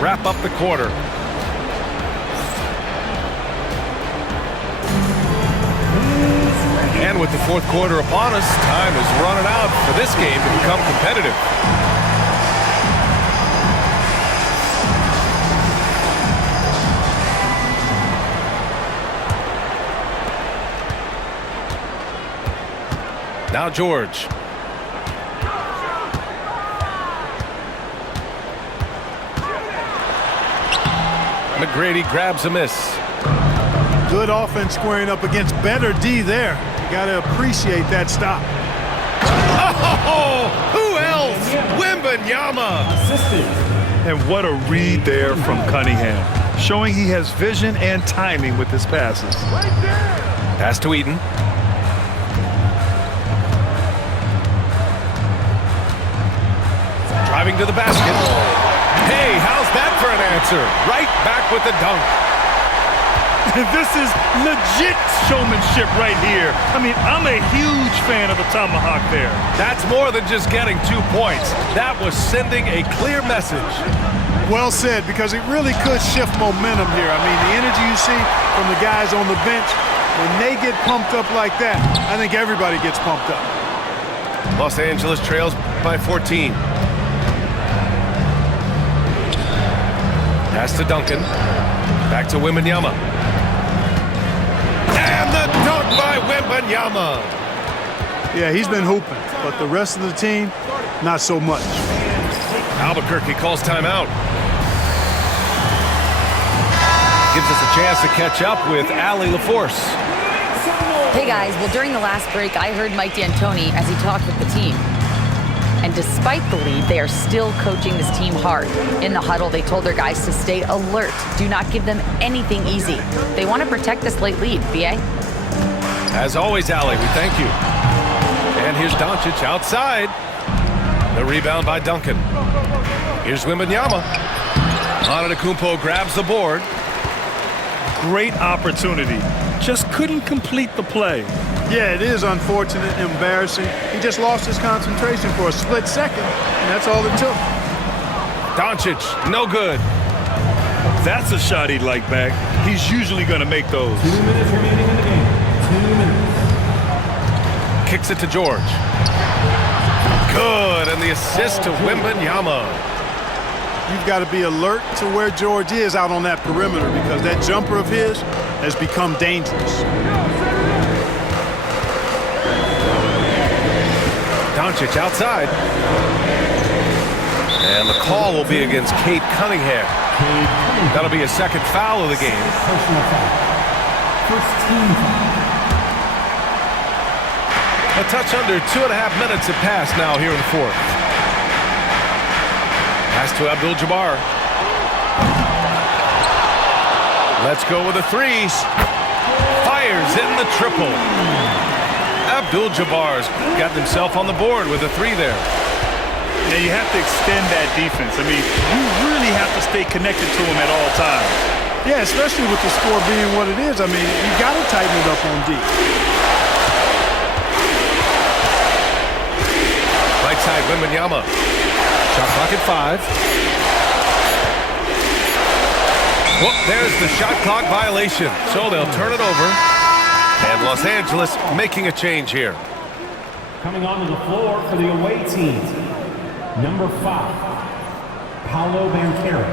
wrap up the quarter. And with the fourth quarter upon us, time is running out for this game to become competitive. Now George. McGrady grabs a miss. Good offense squaring up against better D there. You got to appreciate that stop. Oh, who else? Wembanyama. And what a read there from Cunningham, showing he has vision and timing with his passes. Pass to Eaton. Driving to the basket. Hey, how's that for an answer? Right back with the dunk. This is legit showmanship right here. I mean, I'm a huge fan of the tomahawk there. That's more than just getting 2 points. That was sending a clear message. Well said, because it really could shift momentum here. I mean, the energy you see from the guys on the bench, when they get pumped up like that, I think everybody gets pumped up. Los Angeles trails by 14. Pass to Duncan. Back to Wembanyama. And the dunk by Wembanyama. Yeah, he's been hooping, but the rest of the team, not so much. Albuquerque calls timeout. Gives us a chance to catch up with Allie LaForce. Hey guys, well during the last break, I heard Mike D'Antoni as he talked with the team. And despite the lead, they are still coaching this team hard. In the huddle, they told their guys to stay alert. Do not give them anything easy. They want to protect this late lead, B.A. As always, Allie, we thank you. And here's Doncic outside. The rebound by Duncan. Here's Wembanyama. Antetokounmpo grabs the board. Great opportunity. Just couldn't complete the play. Yeah, it is unfortunate and embarrassing. He just lost his concentration for a split second, and that's all it took. Doncic, no good. That's a shot he'd like back. He's usually going to make those. 2 minutes remaining in the game. 2 minutes. Kicks it to George. Good, and the assist to Wembanyama. You've got to be alert to where George is out on that perimeter, because that jumper of his has become dangerous. Doncic outside. And the call will be against Cade Cunningham. That'll be a second foul of the game. Personal foul. First team foul. A touch under 2.5 minutes have passed now here in the fourth. Pass to Abdul-Jabbar. Let's go with the threes. Fires in the triple. Abdul-Jabbar's got himself on the board with a three there. And you have to extend that defense. I mean, you really have to stay connected to him at all times. Yeah, especially with the score being what it is. I mean, you got to tighten it up on D. Right side, Wembanyama. Shot clock at 5. Well, there's the shot clock violation. So they'll turn it over. And Los Angeles making a change here. Coming onto the floor for the away team. Number 5, Paolo Banchero.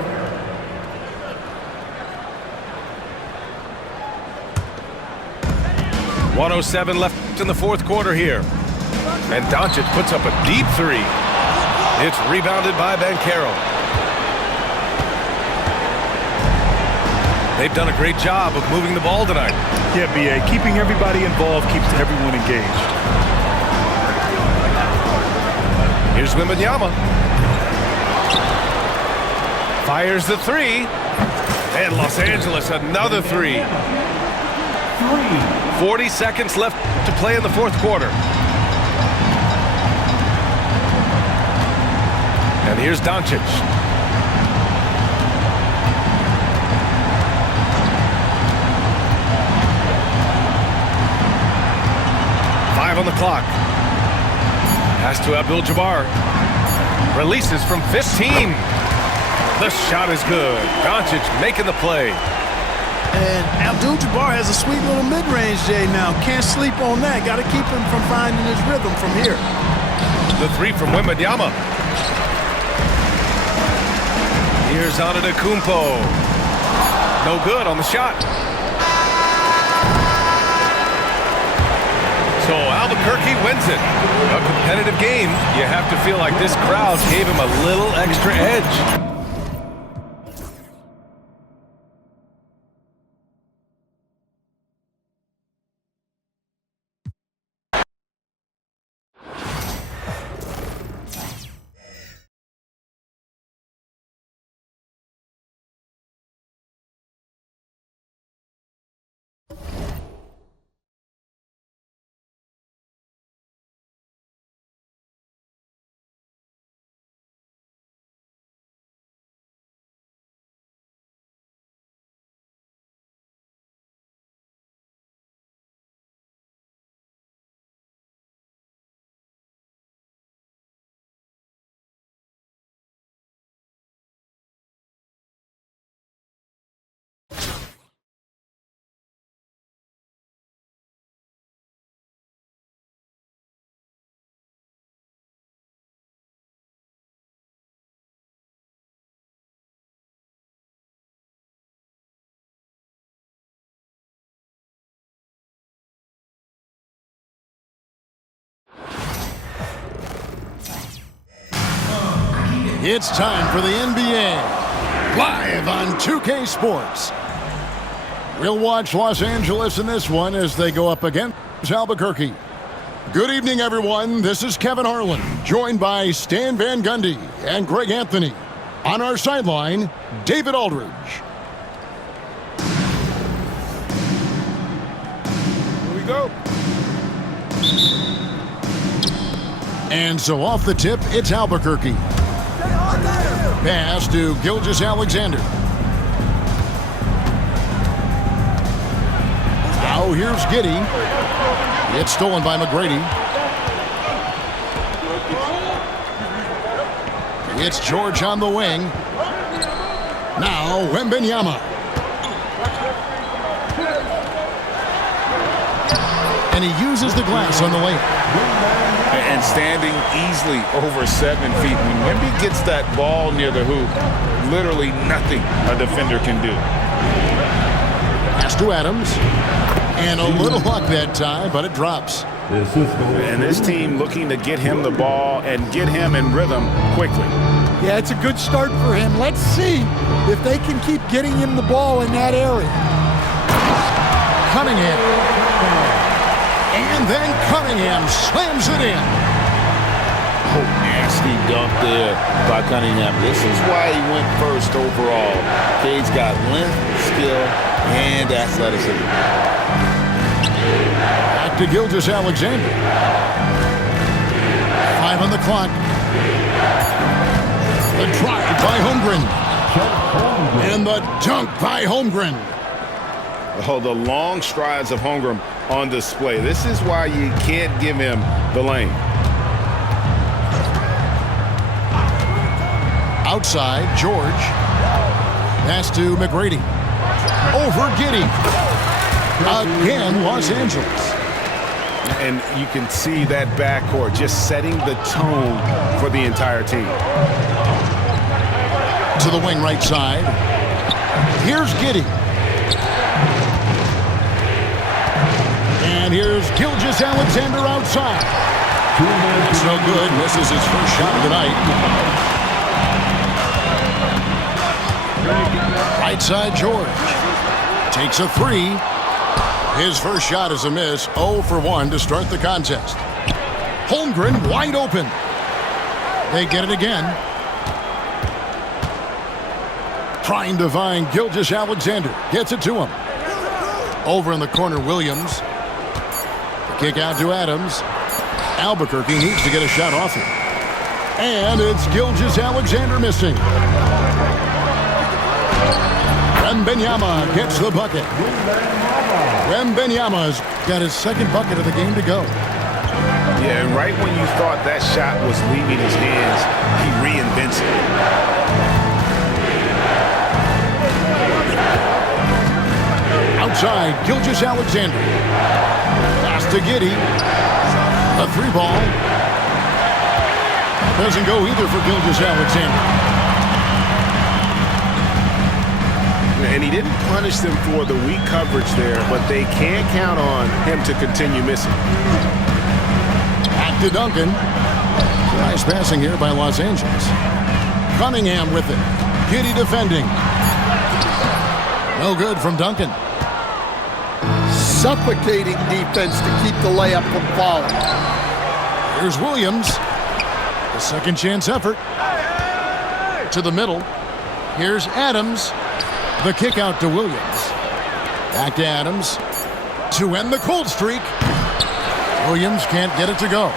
.107 left in the fourth quarter here. And Doncic puts up a deep three. It's rebounded by Banchero. They've done a great job of moving the ball tonight. Yeah, B.A., keeping everybody involved keeps everyone engaged. Here's Wembanyama. Fires the three. And Los Angeles another three. 40 seconds left to play in the fourth quarter. And here's Doncic. Five on the clock. Pass to Abdul-Jabbar. Releases from 15. The shot is good. Doncic making the play. And Abdul-Jabbar has a sweet little mid-range, Jay, now. Can't sleep on that. Got to keep him from finding his rhythm from here. The three from Wembanyama. Here's Antetokounmpo. No good on the shot. So Albuquerque wins it. A competitive game. You have to feel like this crowd gave him a little extra edge. It's time for the NBA, live on 2K Sports. We'll watch Los Angeles in this one as they go up against Albuquerque. Good evening, everyone. This is Kevin Harlan, joined by Stan Van Gundy and Greg Anthony. On our sideline, David Aldridge. Here we go. And so off the tip, it's Albuquerque. Pass to Gilgeous-Alexander. Now here's Giddey. It's stolen by McGrady. It's George on the wing. Now Wembanyama. And he uses the glass on the lane. And standing easily over 7 feet. When Wemby gets that ball near the hoop, literally nothing a defender can do. Pass to Adams. And a little luck that time, but it drops. And this team looking to get him the ball and get him in rhythm quickly. Yeah, it's a good start for him. Let's see if they can keep getting him the ball in that area. Cunningham. And then Cunningham slams it in. Oh, nasty dunk there by Cunningham. This is why he went first overall. Cade's got length, skill, and athleticism. Back to Gilgeous-Alexander. 5 on the clock. The drive by Holmgren. And the dunk by Holmgren. Oh, the long strides of Holmgren on display. This is why you can't give him the lane. Outside, George. Pass to McGrady. Over Giddey. Again, Los Angeles. And you can see that backcourt just setting the tone for the entire team. To the wing right side. Here's Giddey. And here's Gilgeous-Alexander outside. It's no good. Misses his first shot of the night. Right side, George. Takes a 3. His first shot is a miss. 0 for 1 to start the contest. Holmgren wide open. They get it again. Trying to find Gilgeous-Alexander. Gets it to him. Over in the corner, Williams. Kick out to Adams. Albuquerque needs to get a shot off him. And it's Gilgeous-Alexander missing. Wembanyama gets the bucket. Wembanyama's got his second bucket of the game to go. Yeah, and right when you thought that shot was leaving his hands, he reinvents it. inside. Gilgeous-Alexander. Pass to Giddey. A 3-ball. Doesn't go either for Gilgeous-Alexander. And he didn't punish them for the weak coverage there, but they can't count on him to continue missing. Back to Duncan. Nice passing here by Los Angeles. Cunningham with it. Giddey defending. No good from Duncan. Suffocating defense to keep the layup from falling. Here's Williams. A second chance effort. To the middle. Here's Adams. The kick out to Williams. Back to Adams. To end the cold streak. Williams can't get it to go.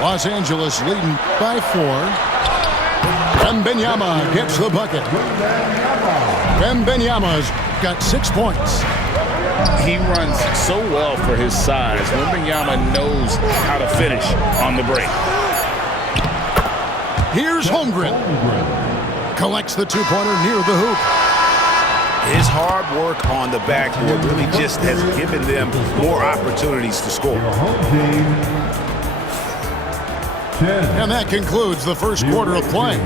Los Angeles leading by 4. Wembanyama gets the bucket. Wembanyama's got 6 points. He runs so well for his size. Wembanyama knows how to finish on the break. Here's Holmgren. Collects the 2-pointer near the hoop. His hard work on the backboard really just has given them more opportunities to score. And that concludes the first quarter of play.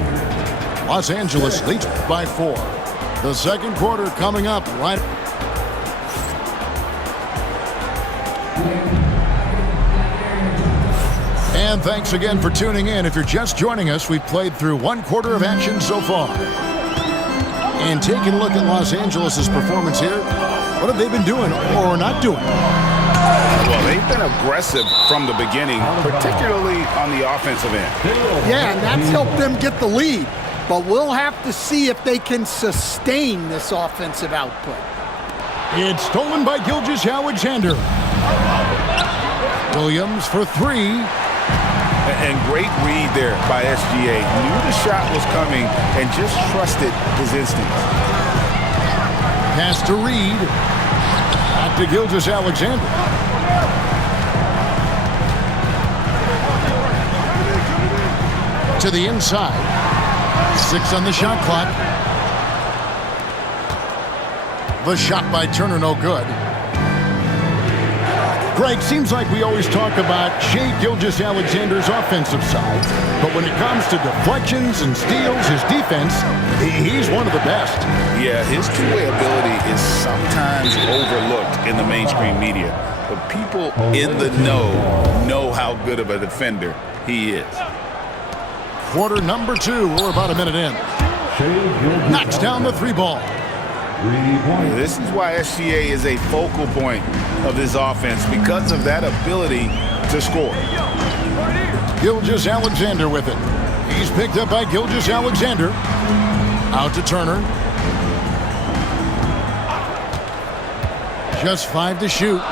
Los Angeles leads by 4. The second quarter coming up right. And thanks again for tuning in. If you're just joining us, we've played through 1 quarter of action so far. And taking a look at Los Angeles' performance here, what have they been doing or not doing? Well, they've been aggressive from the beginning, particularly on the offensive end. Yeah, and that's helped them get the lead. But we'll have to see if they can sustain this offensive output. It's stolen by Gilgeous-Alexander. Williams for 3. And great read there by SGA. Knew the shot was coming and just trusted his instincts. Pass to Reed. Back to Gilgeous-Alexander. To the inside. 6 on the shot clock. The shot by Turner no good. Greg, seems like we always talk about Shai Gilgeous-Alexander's offensive side, but when it comes to deflections and steals, his defense, he's one of the best. Yeah, his two-way ability is sometimes overlooked in the mainstream media, but people in the know how good of a defender he is. Quarter number 2, we're about a minute in. Knocks down the 3-ball. This is why SGA is a focal point of this offense, because of that ability to score. Gilgeous-Alexander with it. He's picked up by Gilgeous-Alexander. Out to Turner. Just 5 to shoot.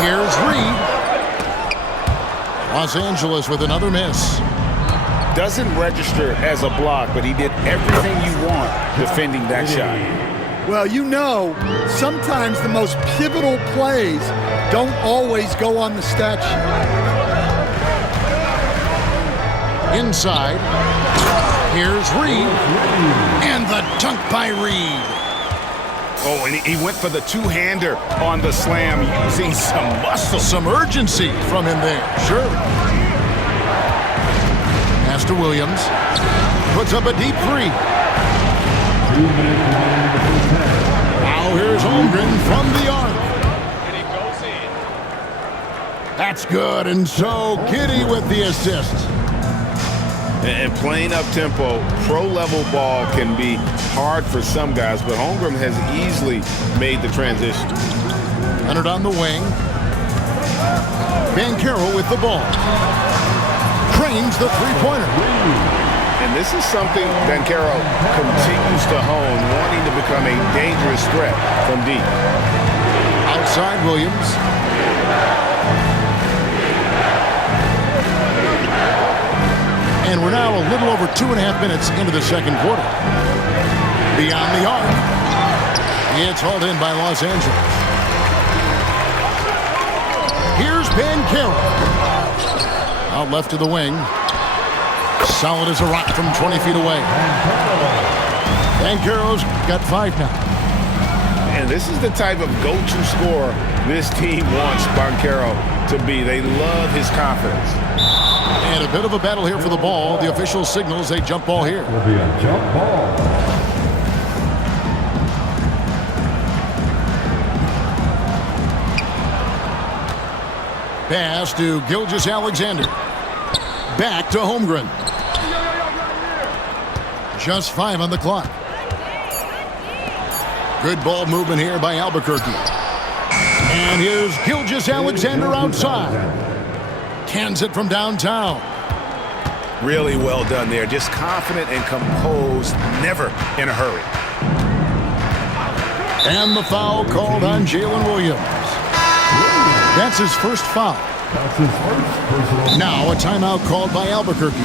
Here's Reed. Los Angeles with another miss. Doesn't register as a block, but he did everything you want defending that shot. Well, you know, sometimes the most pivotal plays don't always go on the stat sheet. Inside. Here's Reed. And the dunk by Reed. Oh, and he went for the two-hander on the slam, using some muscle. Some urgency from him there. Sure. Pass to Williams. Puts up a deep 3. Now here's Holmgren from the arc. That's good, and so Giddey with the assist. And playing up-tempo, pro-level ball can be hard for some guys, but Holmgren has easily made the transition. Leonard on the wing. Banchero with the ball. Cranes the 3-pointer. And this is something Banchero continues to hone, wanting to become a dangerous threat from deep. Outside Williams. And we're now a little over 2.5 minutes into the second quarter. Beyond the arc. It's hauled in by Los Angeles. Here's Banchero. Out left to the wing. Solid as a rock from 20 feet away. Banchero's got 5 now. And this is the type of go-to scorer this team wants Banchero to be. They love his confidence. And a bit of a battle here for the ball. The official signals a jump ball here. Will be a jump ball. Pass to Gilgeous-Alexander. Back to Holmgren. Just 5 on the clock. Good ball movement here by Albuquerque. And here's Gilgeous-Alexander outside. Cans it from downtown. Really well done there. Just confident and composed, never in a hurry. And the foul called on Jalen Williams. That's his first foul. That's his first personal. Now a timeout called by Albuquerque.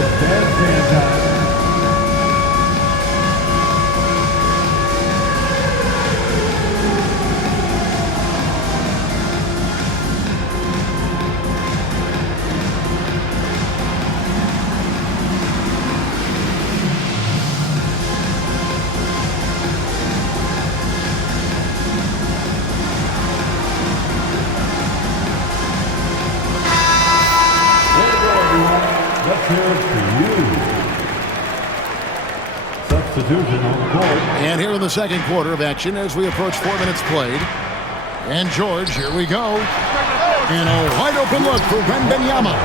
It's bandstand time. Let's hear it for you. Substitution on the court. And here in the second quarter of action as we approach 4 minutes played. And George, here we go. And a wide open look for Wembanyama.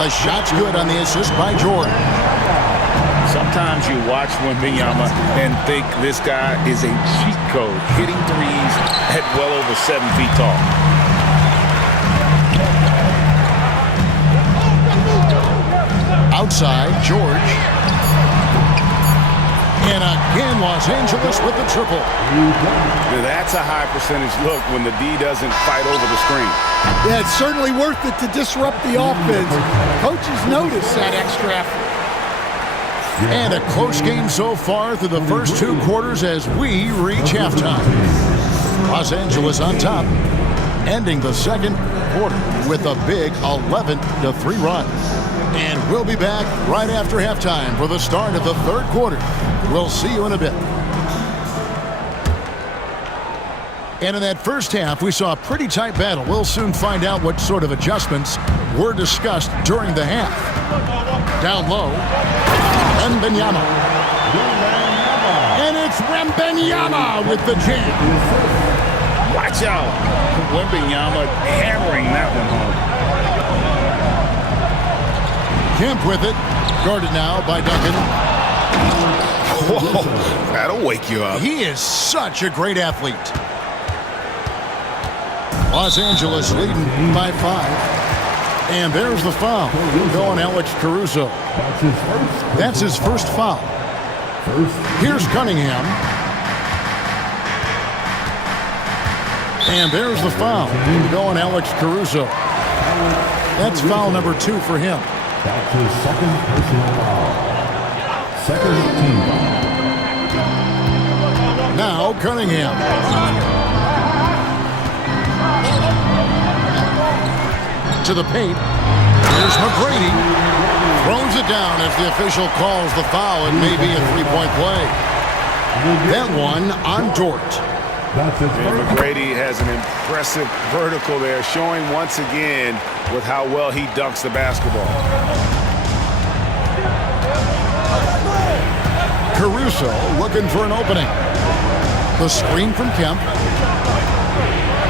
A shot's good on the assist by George. Sometimes you watch Wembanyama and think this guy is a cheat code, hitting threes at well over 7 feet tall. Outside, George. And again, Los Angeles with the triple. That's a high percentage look when the D doesn't fight over the screen. Yeah, it's certainly worth it to disrupt the offense. Coaches notice that extra effort. And a close game so far through the first 2 quarters as we reach halftime. Los Angeles on top, ending the second quarter with a big 11-3 run. And we'll be back right after halftime for the start of the third quarter. We'll see you in a bit. And in that first half, we saw a pretty tight battle. We'll soon find out what sort of adjustments were discussed during the half. Down low, Wembanyama. And it's Wembanyama with the jam. Watch out. Wembanyama hammering that one home. Kemp with it. Guarded now by Duncan. Whoa, that'll wake you up. He is such a great athlete. Los Angeles leading by 5. And there's the foul. Going Alex Caruso. That's his first foul. Here's Cunningham. And there's the foul. Going Alex Caruso. That's foul number 2 for him. That's his second personal foul. Second team foul. Now Cunningham. To the paint. Here's McGrady. Throws it down as the official calls the foul. It may be a 3-point play. That one on Dort. And McGrady has an impressive vertical there, showing once again with how well he dunks the basketball. Caruso looking for an opening. The screen from Kemp.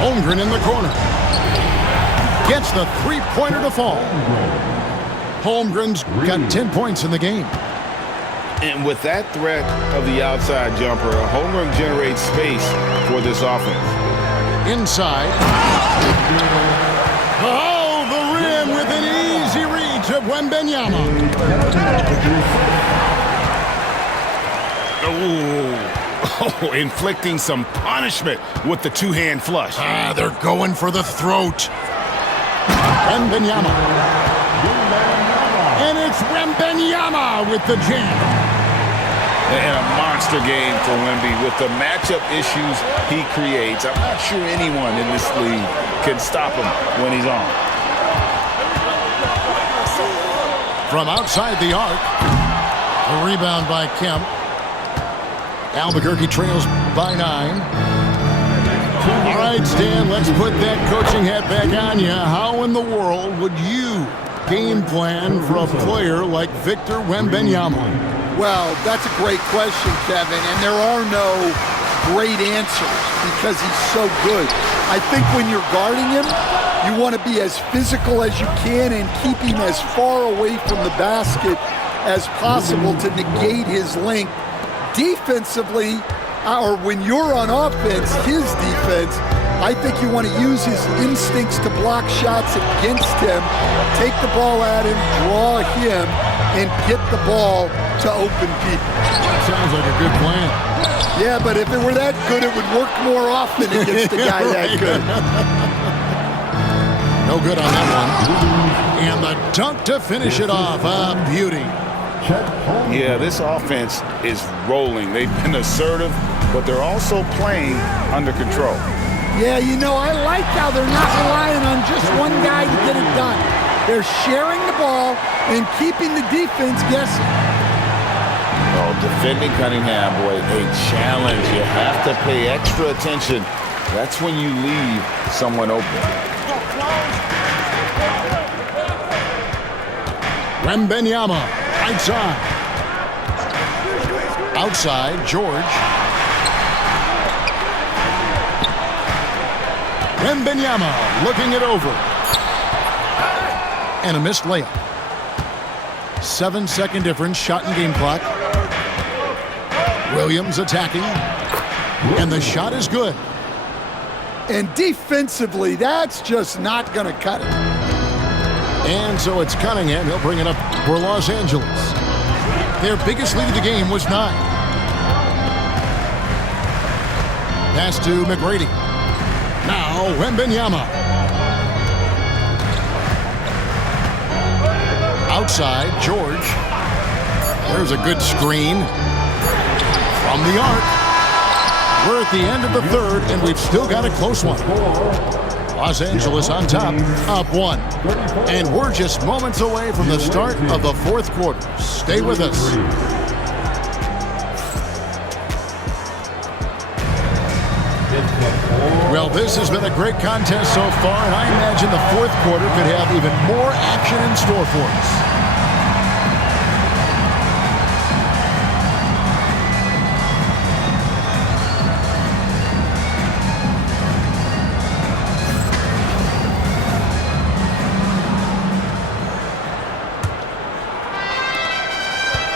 Holmgren in the corner. Gets the 3-pointer to fall. Holmgren's got 10 points in the game. And with that threat of the outside jumper, Holmgren generates space for this offense. Inside. Oh, the rim with an easy reach of Wembanyama. Oh, inflicting some punishment with the 2-hand flush. They're going for the throat. Wembanyama. And it's Wembanyama with the jam. And a monster game for Wemby with the matchup issues he creates. I'm not sure anyone in this league can stop him when he's on. from outside the arc. A rebound by Kemp. Albuquerque trails by 9. All right, Stan, let's put that coaching hat back on you. How in the world would you game plan for a player like Victor Wembanyama? Well, that's a great question, Kevin, and there are no great answers because he's so good. I think when you're guarding him, you want to be as physical as you can and keep him as far away from the basket as possible to negate his length. Defensively, or when you're on offense, his defense, I think you want to use his instincts to block shots against him, take the ball at him, draw him, and get the ball to open people. Sounds like a good plan. Yeah, but if it were that good, it would work more often against a guy that good. No good on that one. And the dunk to finish it off. A beauty. Yeah, this offense is rolling. They've been assertive, but they're also playing under control. Yeah, you know, I like how they're not relying on just one guy to get it done. They're sharing the ball and keeping the defense guessing. Oh, defending Cunningham, boy, a challenge. You have to pay extra attention. That's when you leave someone open. Wembanyama, right side. Outside, George. Wembanyama looking it over. And a missed layup. 7-second difference, shot and game clock. Williams attacking. And the shot is good. And defensively, that's just not going to cut it. And so it's Cunningham. He'll bring it up for Los Angeles. Their biggest lead of the game was 9. Pass to McGrady. Now Wembanyama. Outside, George. There's a good screen from the arc. We're at the end of the third, and we've still got a close one. Los Angeles on top, up 1. And we're just moments away from the start of the fourth quarter. Stay with us. Well, this has been a great contest so far, and I imagine the fourth quarter could have even more action in store for us.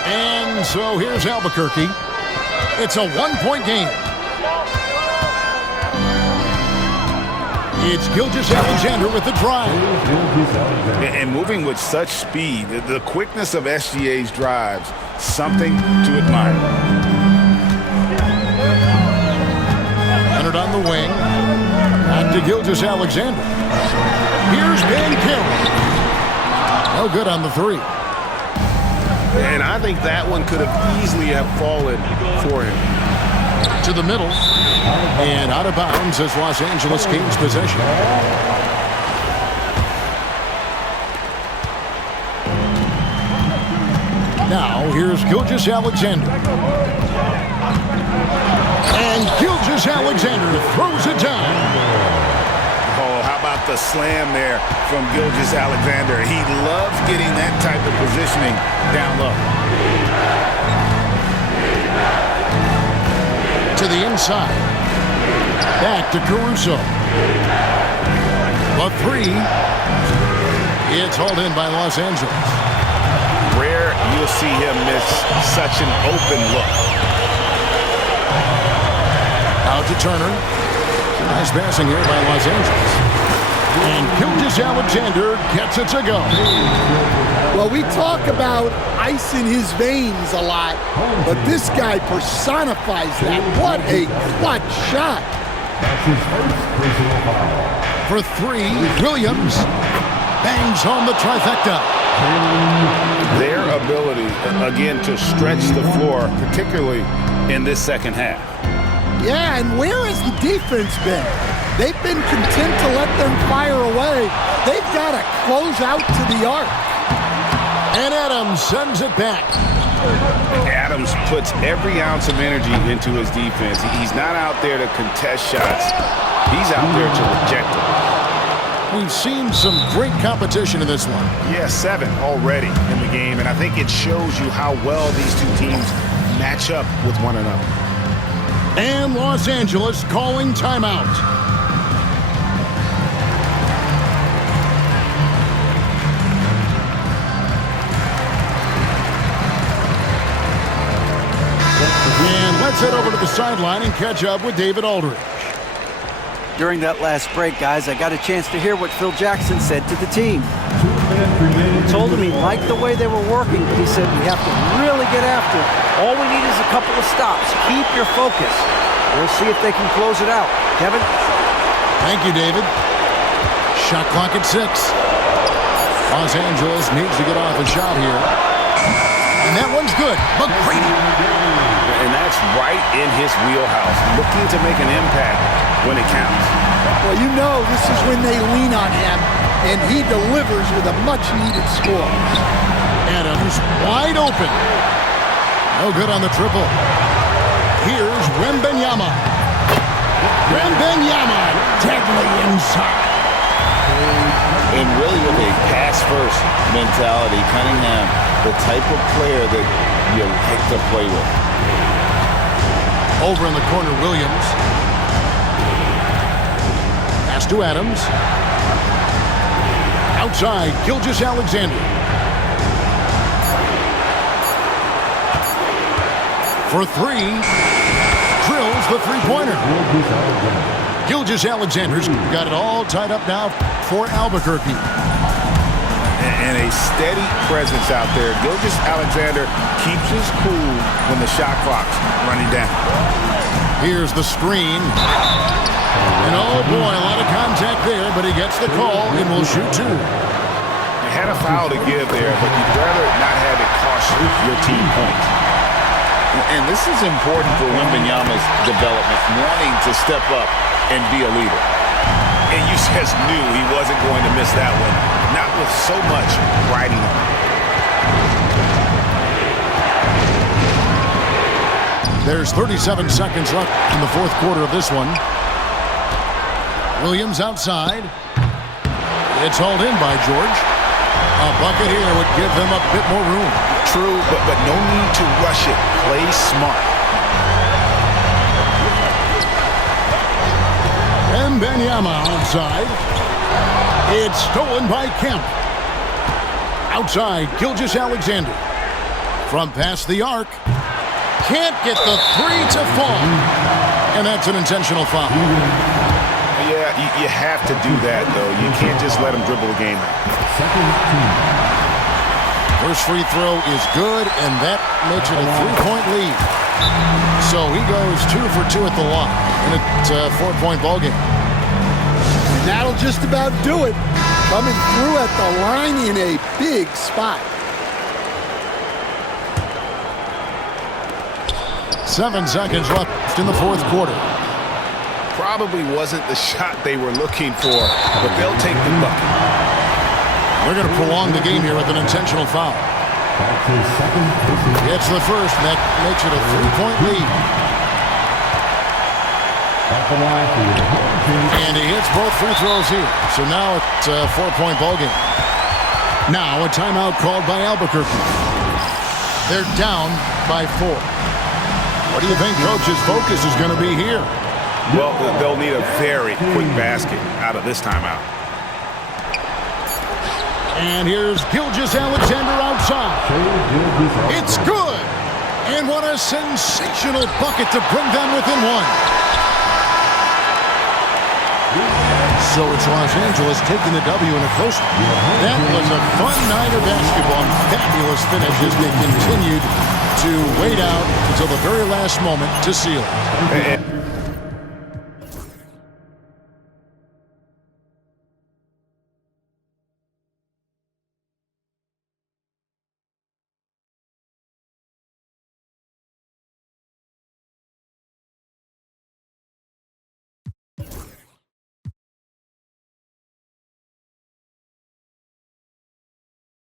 And so here's Albuquerque. It's a 1-point game. It's Gilgeous-Alexander with the drive. And moving with such speed, the quickness of SGA's drives, something to admire. Leonard on the wing. Back to Gilgeous-Alexander. Here's Banchero. No good on the 3. And I think that one could have easily have fallen for him. To the middle. And out of bounds as Los Angeles gains possession. Now here's Gilgeous-Alexander. And Gilgeous-Alexander throws it down. Oh, how about the slam there from Gilgeous-Alexander? He loves getting that type of positioning down low. To the inside. Back to Caruso. The 3. It's hauled in by Los Angeles. Rare you'll see him miss such an open look. Out to Turner. Nice passing here by Los Angeles. And Gilgeous-Alexander gets it to go. Well, we talk about ice in his veins a lot, but this guy personifies that. What a clutch shot. For 3, Williams bangs home the trifecta. Their ability, again, to stretch the floor, particularly in this second half. Yeah, and where has the defense been? They've been content to let them fire away. They've got to close out to the arc. And Adams sends it back. Adams puts every ounce of energy into his defense. He's not out there to contest shots. He's out there to reject them. We've seen some great competition in this one. Yeah, 7 already in the game, and I think it shows you how well these two teams match up with one another. And Los Angeles calling timeout. And let's head over to the sideline and catch up with David Aldridge. During that last break, guys, I got a chance to hear what Phil Jackson said to the team. He told him he liked the way they were working, but he said we have to really get after it. All we need is a couple of stops. Keep your focus. We'll see if they can close it out. Kevin? Thank you, David. Shot clock at 6. Los Angeles needs to get off a shot here. And that one's good. McGrady. And that's right in his wheelhouse, looking to make an impact when it counts. Well, you know this is when they lean on him, and he delivers with a much-needed score. Adams wide open. No good on the triple. Here's Wembanyama. Wembanyama deadly inside. And really with a pass-first mentality, Cunningham, the type of player that you like to play with. Over in the corner, Williams. Pass to Adams. Outside, Gilgeous-Alexander. For 3. Drills the three-pointer. Gilgeous-Alexander's got it all tied up now for Albuquerque. And a steady presence out there. Gilgeous-Alexander keeps his cool when the shot clock's running down. Here's the screen. And oh boy, a lot of contact there, but he gets the call and will shoot 2. You had a foul to give there, but you'd rather not have it cost your team points. And this is important for Wembanyama's development, wanting to step up and be a leader. And you just knew he wasn't going to miss that one, not with so much riding on it. There's 37 seconds left in the fourth quarter of this one. Williams outside. It's hauled in by George. A bucket here would give them a bit more room. True, but no need to rush it. Play smart. Wembanyama outside. It's stolen by Kemp. Outside, Gilgeous-Alexander. From past the arc. Can't get the 3 to fall. And that's an intentional foul. Yeah, you have to do that, though. You can't just let him dribble the game out. First free throw is good, and that makes it a 3-point lead. So he goes 2 for 2 at the line, and it's a 4-point ball game. And that'll just about do it. Coming through at the line in a big spot. 7 seconds left in the fourth quarter. Probably wasn't the shot they were looking for, but they'll take the bucket. They're going to prolong the game here with an intentional foul. It's the first, and that makes it a 3-point lead. And he hits both free throws here. So now it's a 4-point ball game. Now a timeout called by Albuquerque. They're down by 4. What do you think Coach's focus is going to be here? Well, they'll need a very quick basket out of this timeout. And here's Gilgeous-Alexander outside. It's good. And what a sensational bucket to bring them within 1. So it's Los Angeles taking the W in a close one. That was a fun night of basketball. Fabulous finish as they continued to wait out until the very last moment to seal it.